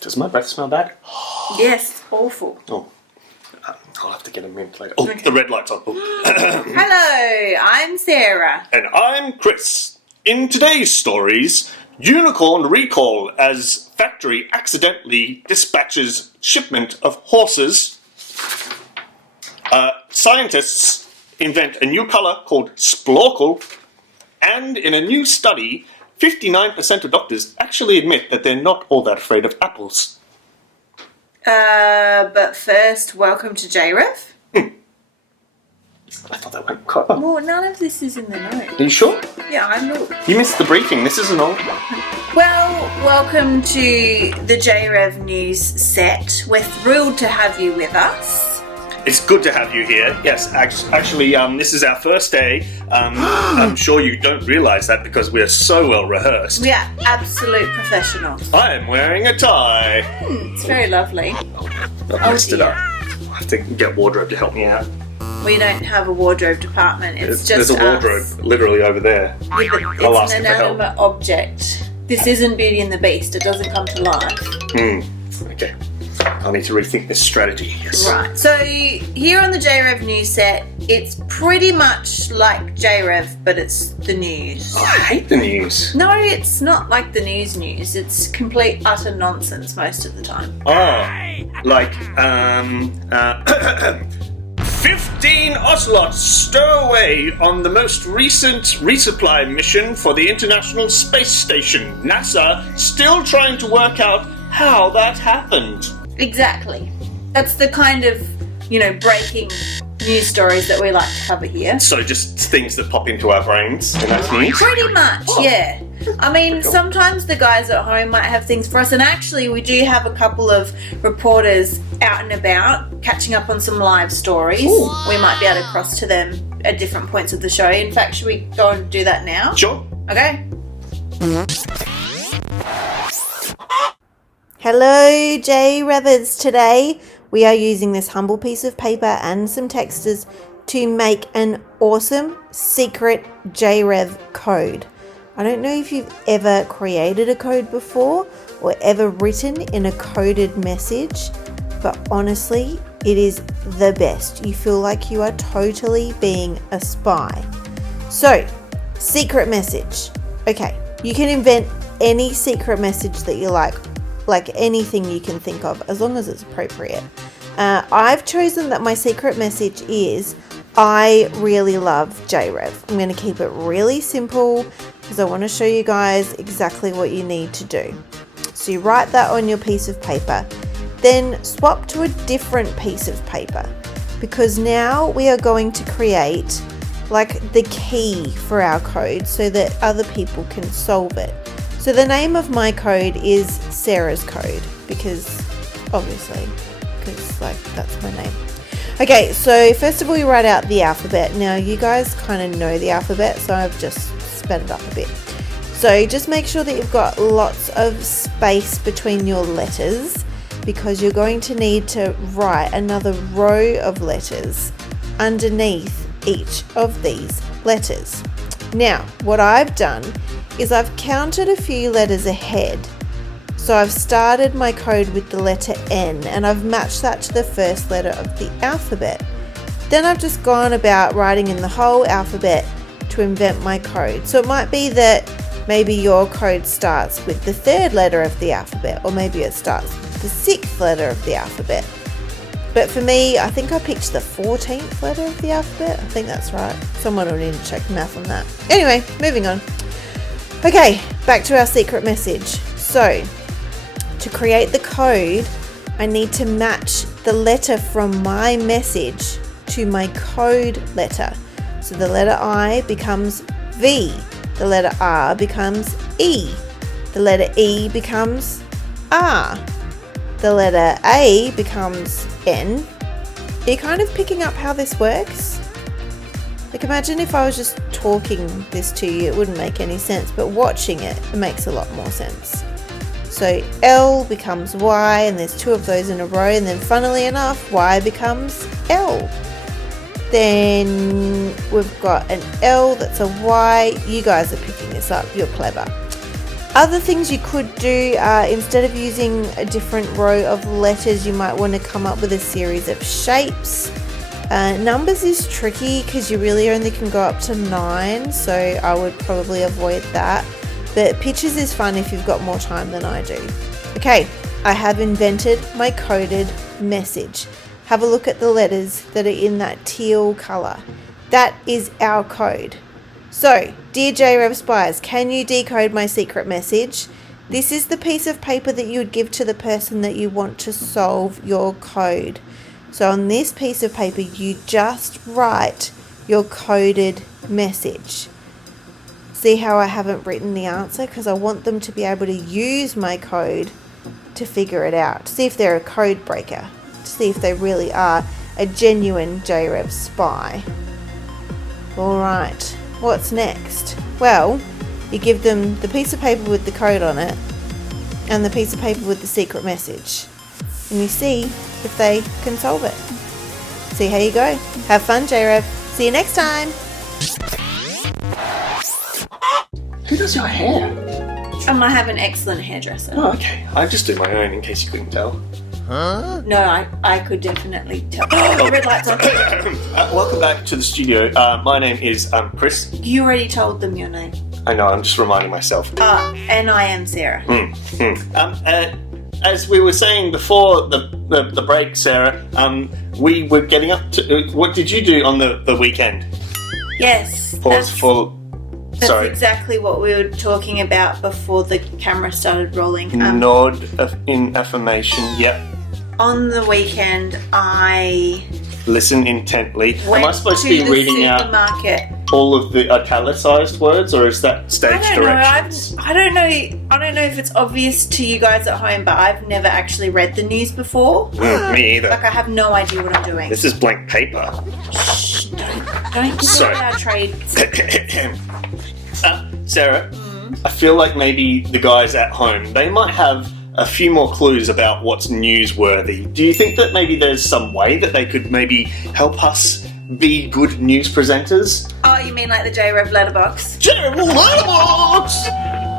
Does my breath smell bad? Yes, awful. Oh, I'll have to get a mint later. Oh, okay. The red light's on. Oh. Hello, I'm Sarah. And I'm Chris. In today's stories, unicorn recall as factory accidentally dispatches shipment of horses. Scientists invent a new colour called splorkel. And in a new study, 59% of doctors actually admit that they're not all that afraid of apples. But first, welcome to JRev. I thought that went quite well. Well, none of this is in the note. Are you sure? Yeah, I'm not. You missed the briefing. This isn't all. Well, welcome to the JRev news set. We're thrilled to have you with us. It's good to have you here. Yes, actually, this is our first day. I'm sure you don't realise that because we're so well rehearsed. We are absolute professionals. I am wearing a tie. It's very lovely. I messed it up. I have to get wardrobe to help me out. We don't have a wardrobe department. There's a wardrobe literally over there. Yeah, but it's an inanimate object. This isn't Beauty and the Beast. It doesn't come to life. Okay. I need to rethink this strategy. Yes. Right. So here on the JRev news set, it's pretty much like JRev, but it's the news. Oh, I hate the news. No, it's not like the news. It's complete utter nonsense most of the time. Oh, like 15 ocelots stowaway on the most recent resupply mission for the International Space Station. NASA still trying to work out how that happened. Exactly. That's the kind of, breaking news stories that we like to cover here. So just things that pop into our brains and that's news? Pretty much, yeah. I mean, sometimes the guys at home might have things for us, and actually we do have a couple of reporters out and about catching up on some live stories. Ooh. We might be able to cross to them at different points of the show. In fact, should we go and do that now? Sure. Okay. Hello, JRevers. Today we are using this humble piece of paper and some texters to make an awesome secret JRev code. I don't know if you've ever created a code before or ever written in a coded message, but honestly, it is the best. You feel like you are totally being a spy. So, secret message. Okay, you can invent any secret message that you like anything you can think of, as long as it's appropriate. I've chosen that my secret message is, I really love JRev. I'm going to keep it really simple because I want to show you guys exactly what you need to do. So you write that on your piece of paper, then swap to a different piece of paper, because now we are going to create the key for our code so that other people can solve it. So the name of my code is Sarah's code, because that's my name. Okay, so first of all, you write out the alphabet. Now you guys kind of know the alphabet, so I've just sped it up a bit. So just make sure that you've got lots of space between your letters, because you're going to need to write another row of letters underneath each of these letters. Now, what I've done is I've counted a few letters ahead. So I've started my code with the letter N and I've matched that to the first letter of the alphabet. Then I've just gone about writing in the whole alphabet to invent my code. So it might be that maybe your code starts with the third letter of the alphabet, or maybe it starts with the sixth letter of the alphabet. But for me, I think I picked the 14th letter of the alphabet. I think that's right. Someone will need to check the math on that. Anyway, moving on. Okay, back to our secret message. So, to create the code, I need to match the letter from my message to my code letter. So the letter I becomes V, the letter R becomes E, the letter E becomes R, the letter A becomes N. Are you kind of picking up how this works? Imagine if I was just talking this to you, it wouldn't make any sense, but watching it makes a lot more sense. So L becomes Y, and there's two of those in a row, and then funnily enough, Y becomes L. Then we've got an L that's a Y. You guys are picking this up, you're clever. Other things you could do, instead of using a different row of letters, you might want to come up with a series of shapes. Numbers is tricky because you really only can go up to 9, so I would probably avoid that. But pictures is fun if you've got more time than I do. Okay, I have invented my coded message. Have a look at the letters that are in that teal colour. That is our code. So, dear JRev spies, can you decode my secret message? This is the piece of paper that you would give to the person that you want to solve your code. So on this piece of paper, you just write your coded message. See how I haven't written the answer? Because I want them to be able to use my code to figure it out. See if they're a code breaker. See if they really are a genuine JRev spy. Alright. What's next? Well, you give them the piece of paper with the code on it and the piece of paper with the secret message, and you see if they can solve it. See how you go. Have fun, JRev. See you next time. Who does your hair? I have an excellent hairdresser. Oh, okay. I just do my own in case you couldn't tell. Huh? No, I could definitely tell. The red light's on. Welcome back to the studio. My name is Chris. You already told them your name. I know, I'm just reminding myself. And I am Sarah. As we were saying before the break, Sarah, we were getting up to... what did you do on the weekend? Yes. That's exactly what we were talking about before the camera started rolling. Nod in affirmation, yep. On the weekend, I... Listen intently. Am I supposed to be reading out all of the italicized words, or is that stage directions? I don't know if it's obvious to you guys at home, but I've never actually read the news before. Me either. Like, I have no idea what I'm doing. This is blank paper. Shh, don't give away our trade. Sarah, I feel like maybe the guys at home, they might have a few more clues about what's newsworthy. Do you think that maybe there's some way that they could maybe help us be good news presenters? Oh, you mean like the JRev letterbox? JRev letterbox!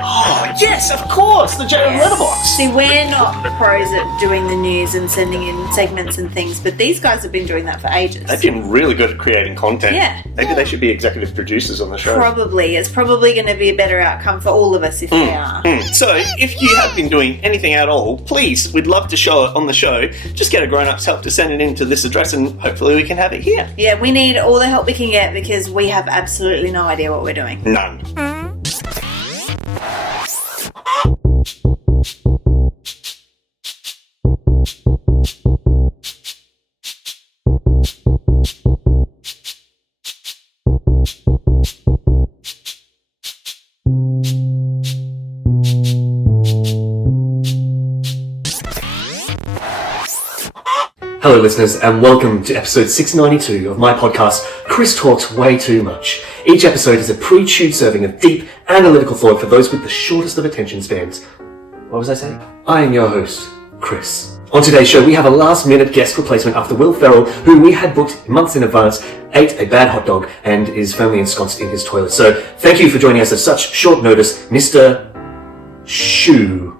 Oh, yes, of course, the JRev letterbox. See, we're not pros at doing the news and sending in segments and things, but these guys have been doing that for ages. They've been really good at creating content. Yeah. Maybe they should be executive producers on the show. Probably. It's probably going to be a better outcome for all of us if they are. So, if you have been doing anything at all, please, we'd love to show it on the show. Just get a grown-up's help to send it in to this address and hopefully we can have it here. Yeah, we need all the help we can get because we have absolutely no idea what we're doing. None. Hello listeners and welcome to episode 692 of my podcast, Chris Talks Way Too Much. Each episode is a pre-chewed serving of deep, analytical thought for those with the shortest of attention spans. What was I saying? I am your host, Chris. On today's show we have a last-minute guest replacement after Will Ferrell, who we had booked months in advance, ate a bad hot dog and is firmly ensconced in his toilet. So thank you for joining us at such short notice, Mr. Shu.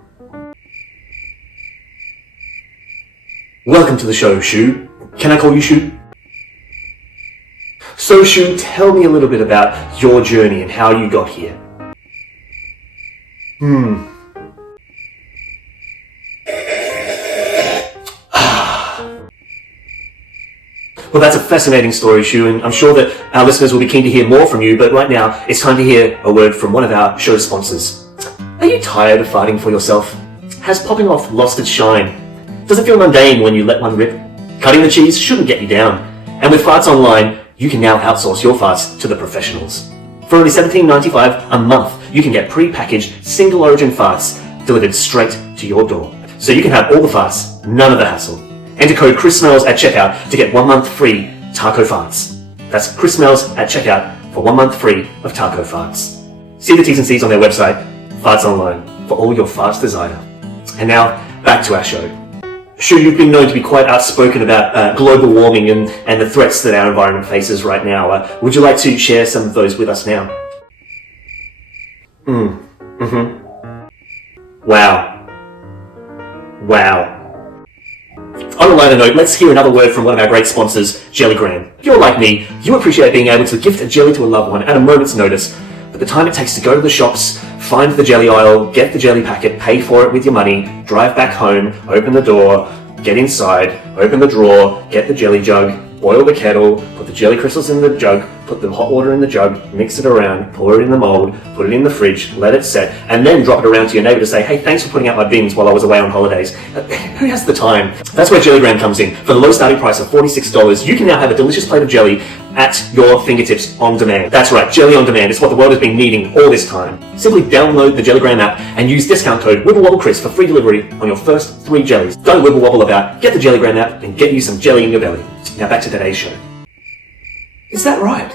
Welcome to the show, Shu. Can I call you Shu? So, Shu, tell me a little bit about your journey and how you got here. Well, that's a fascinating story, Shu, and I'm sure that our listeners will be keen to hear more from you, but right now, it's time to hear a word from one of our show sponsors. Are you tired of fighting for yourself? Has popping off lost its shine? Does it feel mundane when you let one rip? Cutting the cheese shouldn't get you down. And with Farts Online, you can now outsource your farts to the professionals. For only $17.95 a month, you can get pre-packaged, single-origin farts delivered straight to your door. So you can have all the farts, none of the hassle. Enter code ChrisSmells at checkout to get 1 month free taco farts. That's ChrisSmells at checkout for 1 month free of taco farts. See the T's and C's on their website, Farts Online, for all your farts desire. And now, back to our show. Shu, you've been known to be quite outspoken about global warming and the threats that our environment faces right now. Would you like to share some of those with us now? Wow. On a lighter note, let's hear another word from one of our great sponsors, JRev. If you're like me, you appreciate being able to gift a jelly to a loved one at a moment's notice, but the time it takes to go to the shops, find the jelly aisle, get the jelly packet, pay for it with your money, drive back home, open the door, get inside, open the drawer, get the jelly jug, boil the kettle, put the jelly crystals in the jug, put the hot water in the jug, mix it around, pour it in the mold, put it in the fridge, let it set, and then drop it around to your neighbour to say, hey, thanks for putting out my bins while I was away on holidays. Who has the time? That's where JRev comes in. For the low starting price of $46, you can now have a delicious plate of jelly at your fingertips on demand. That's right, jelly on demand. It's what the world has been needing all this time. Simply download the JRev app and use discount code WibbleWobbleChris for free delivery on your first 3 jellies. Don't wibble wobble about. Get the JRev app and get you some jelly in your belly. Now back to today's show. Is that right?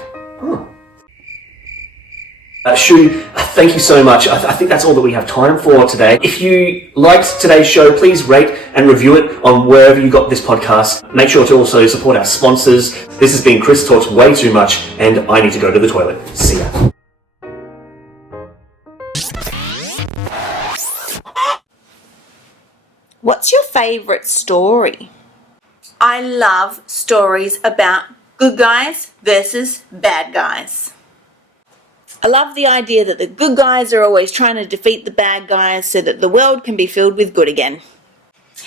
Shu, thank you so much. I think that's all that we have time for today. If you liked today's show, please rate and review it on wherever you got this podcast. Make sure to also support our sponsors. This has been Chris Talks Way Too Much, and I need to go to the toilet. See ya. What's your favourite story? I love stories about good guys versus bad guys. I love the idea that the good guys are always trying to defeat the bad guys so that the world can be filled with good again.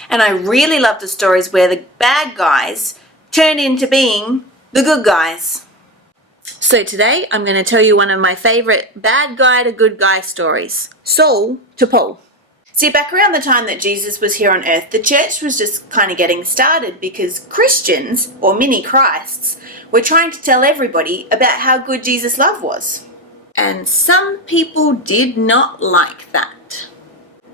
And I really love the stories where the bad guys turn into being the good guys. So today I'm going to tell you one of my favourite bad guy to good guy stories. Saul to Paul. See, back around the time that Jesus was here on earth, the church was just kind of getting started because Christians, or mini Christs, were trying to tell everybody about how good Jesus' love was. And some people did not like that.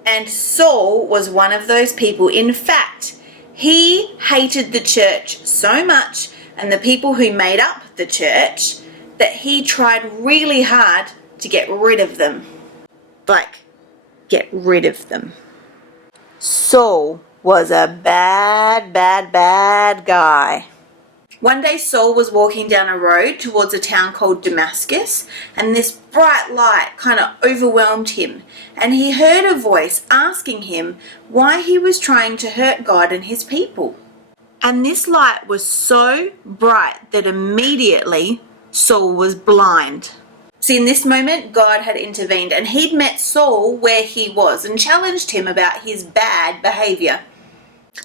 And Saul was one of those people. In fact, he hated the church so much and the people who made up the church that he tried really hard to get rid of them. Get rid of them. Saul was a bad guy. One day Saul was walking down a road towards a town called Damascus, and this bright light kind of overwhelmed him, and he heard a voice asking him why he was trying to hurt God and his people. And this light was so bright that immediately Saul was blind. See, in this moment, God had intervened, and he'd met Saul where he was and challenged him about his bad behaviour.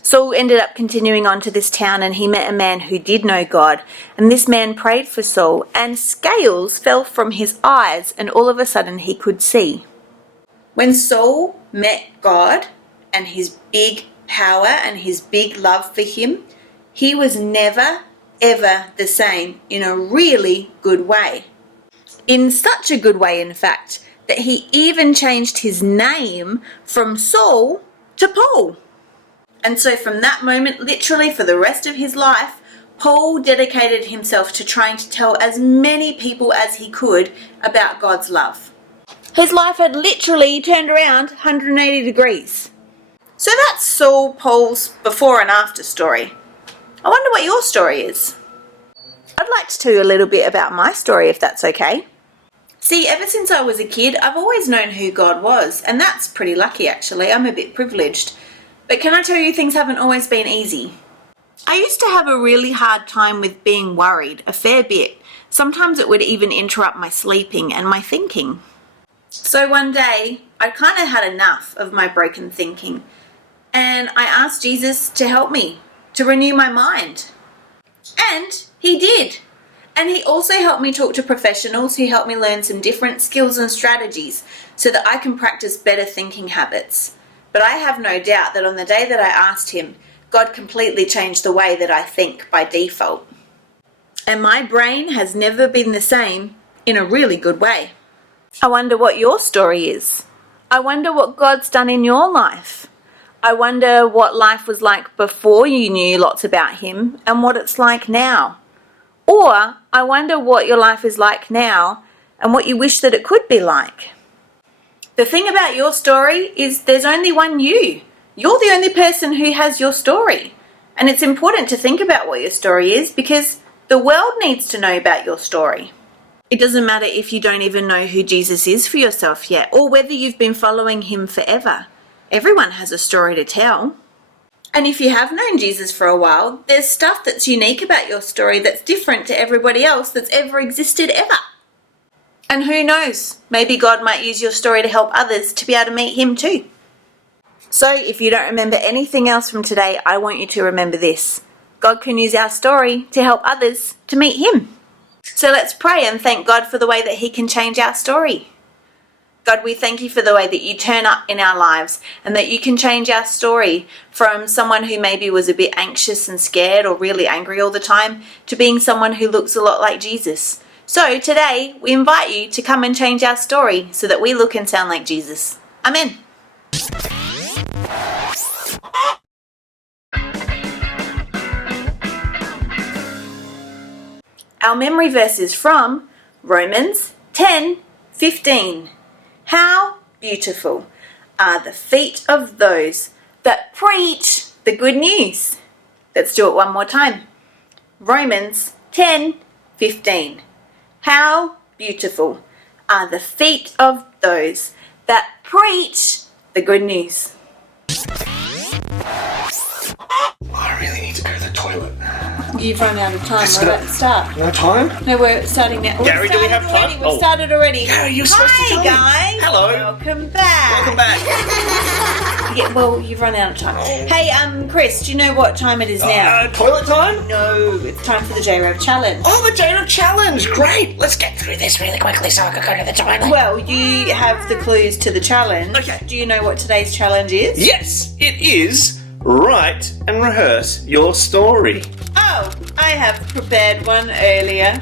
Saul ended up continuing on to this town, and he met a man who did know God, and this man prayed for Saul, and scales fell from his eyes, and all of a sudden he could see. When Saul met God and his big power and his big love for him, he was never, ever the same in a really good way. In such a good way, in fact, that he even changed his name from Saul to Paul. And so from that moment, literally for the rest of his life, Paul dedicated himself to trying to tell as many people as he could about God's love. His life had literally turned around 180 degrees. So that's Saul, Paul's before and after story. I wonder what your story is. I'd like to tell you a little bit about my story, if that's okay. See, ever since I was a kid, I've always known who God was, and that's pretty lucky actually. I'm a bit privileged. But can I tell you, things haven't always been easy. I used to have a really hard time with being worried, a fair bit. Sometimes it would even interrupt my sleeping and my thinking. So one day, I kind of had enough of my broken thinking, and I asked Jesus to help me, to renew my mind. And he did. And he also helped me talk to professionals who helped me learn some different skills and strategies so that I can practice better thinking habits. But I have no doubt that on the day that I asked him, God completely changed the way that I think by default. And my brain has never been the same in a really good way. I wonder what your story is. I wonder what God's done in your life. I wonder what life was like before you knew lots about him and what it's like now. Or I wonder what your life is like now and what you wish that it could be like. The thing about your story is there's only one you. You're the only person who has your story. And it's important to think about what your story is because the world needs to know about your story. It doesn't matter if you don't even know who Jesus is for yourself yet or whether you've been following him forever. Everyone has a story to tell. And if you have known Jesus for a while, there's stuff that's unique about your story that's different to everybody else that's ever existed ever. And who knows, maybe God might use your story to help others to be able to meet him too. So if you don't remember anything else from today, I want you to remember this. God can use our story to help others to meet him. So let's pray and thank God for the way that he can change our story. God, we thank you for the way that you turn up in our lives and that you can change our story from someone who maybe was a bit anxious and scared or really angry all the time to being someone who looks a lot like Jesus. So today we invite you to come and change our story so that we look and sound like Jesus. Amen. Our memory verse is from Romans 10:15. How beautiful are the feet of those that preach the good news. Let's do it one more time. Romans 10:15. How beautiful are the feet of those that preach the good news. I really need to go to the toilet. You've run out of time. We're about to start. No time? No, we're starting now. Gary, do we have time? We've started already. Gary, you're supposed to tell Hi, me. guys. Hello. Welcome back. Welcome back. Yeah, well, you've run out of time. Hey, Chris, do you know what time it is now? Toilet time? No, it's time for the JRev challenge. Oh, the JRev challenge! Great! Let's get through this really quickly so I can go to the toilet. Well, you have the clues to the challenge. Okay. Do you know what today's challenge is? Yes, it is write and rehearse your story. Oh, I have prepared one earlier.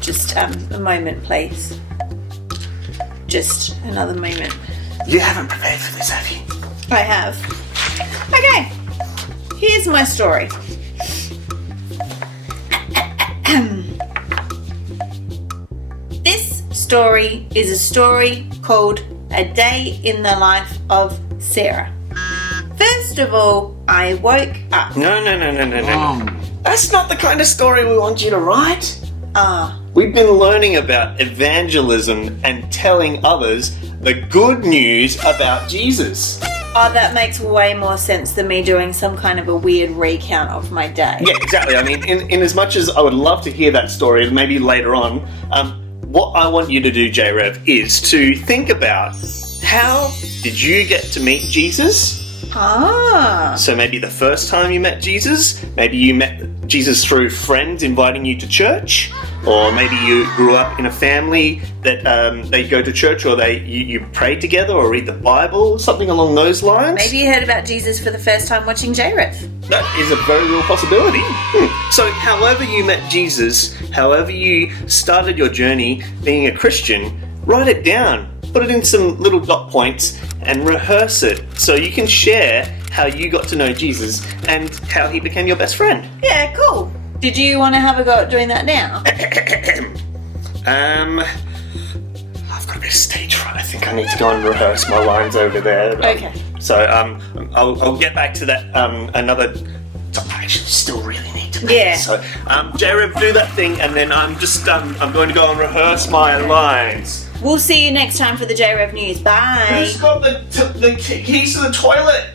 Just a moment, please. Just another moment. You haven't prepared for this, have you? I have. Okay, here's my story. This story is a story called A Day in the Life of Sarah. First of all, I woke up. No. That's not the kind of story we want you to write. Ah, We've been learning about evangelism and telling others the good news about Jesus. oh, that makes way more sense than me doing some kind of a weird recount of my day. Yeah, exactly. I mean, in as much as I would love to hear that story, maybe later on, what I want you to do, JRev, is to think about how did you get to meet Jesus? Ah. So maybe the first time you met Jesus, maybe you met Jesus through friends inviting you to church, or maybe you grew up in a family that they go to church, or you pray together or read the Bible, something along those lines. Maybe you heard about Jesus for the first time watching JRev. That is a very real possibility. So however you met Jesus, however you started your journey being a Christian, write it down. Put it in some little dot points and rehearse it so you can share how you got to know Jesus and how he became your best friend. Yeah, cool. Did you want to have a go at doing that now? I've got a bit of stage fright. I think I need to go and rehearse my lines over there. Okay. So I'll get back to that another time. I actually still really need to. Yeah. So JRev, do that thing, and then I'm going to go and rehearse my lines. We'll see you next time for the JRev News. Bye. Who's got the keys to the toilet?